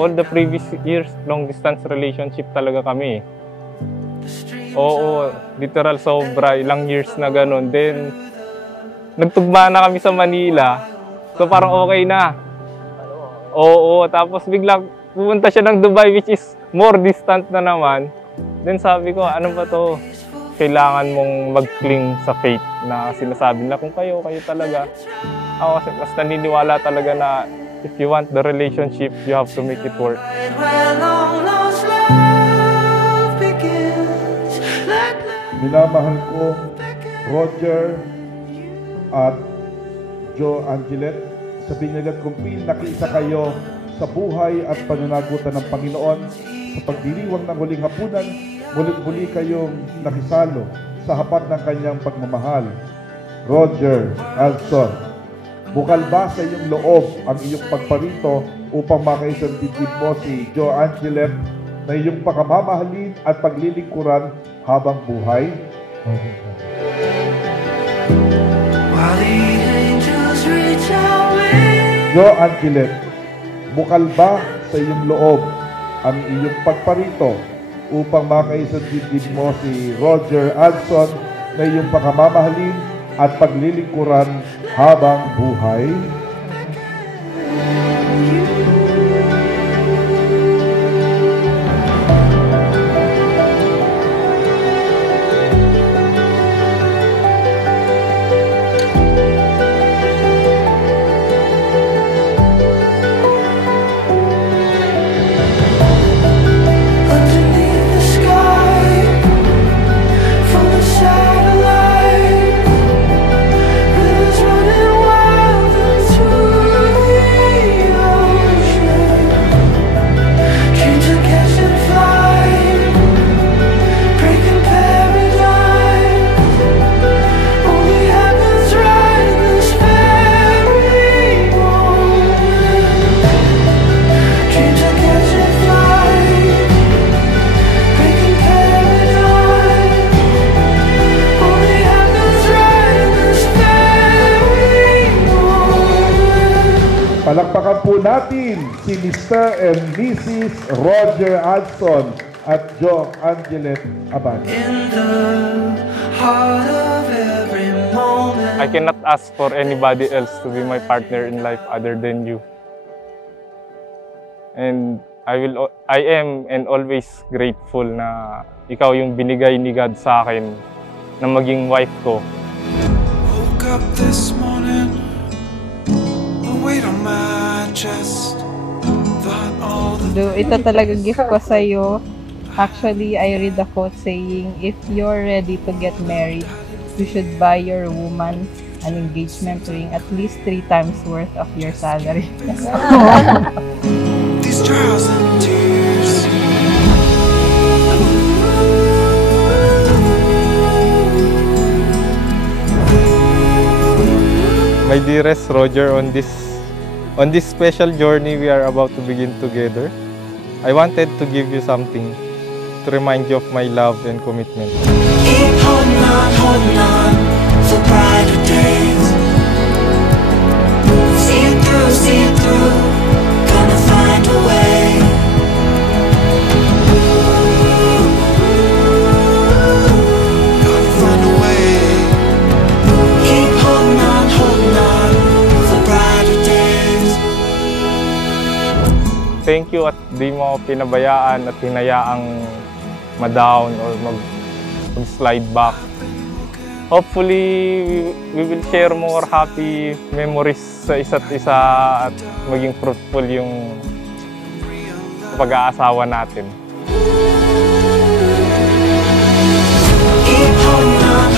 all the previous years, long distance relationship talaga kami. Oo, literal sobra, ilang years na ganun. Then, nagtugma na kami sa Manila. So parang okay na. Oo, tapos biglang pumunta siya ng Dubai, which is more distant na naman. Then sabi ko, ano ba to? Kailangan mong mag-cling sa faith na sinasabi na kung kayo talaga. Ako kasi mas naniniwala talaga na if you want the relationship, you have to make it work. Minamahal ko Roger at Jo Angelet. Sabihin nila kung nakiisa kayo sa buhay at pananagutan ng Panginoon sa pagdiriwang ng huling hapunan, muli kayong nakisalo sa hapag ng kanyang pagmamahal. Roger Alson, bukal ba sa iyong loob ang iyong pagparito upang makaisang dibdib mo si Jo Angelet na iyong pakamamahalin at paglilingkuran habang buhay? Jo Angelet, bukal ba sa iyong loob ang iyong pagparito upang makaisang dibdib mo si Roger Alson na iyong pakamamahalin at paglilingkuran habang buhay? Palakpakan po natin si Mr. and Mrs. Roger Alson at Jo Angelet Abad. I cannot ask for anybody else to be my partner in life other than you. And I am and always grateful na ikaw yung binigay ni God sa akin na maging wife ko. Woke up this morning, a weight on my chest. Ito talaga gift ko sa'yo. Actually, I read the quote saying, if you're ready to get married, you should buy your woman an engagement ring at least 3 times worth of your salary. These trials and tears. My dearest Roger, on this special journey we are about to begin together, I wanted to give you something to remind you of my love and commitment. Keep holding on for brighter days. See it through, gonna find a way. Gonna find a way. Keep holding on for brighter days. Thank you at di mo pinabayaan at hinayaang ma-down or mag-slide back. Hopefully, we will share more happy memories sa isa't isa at maging fruitful yung pag-aasawa natin. Keep holding on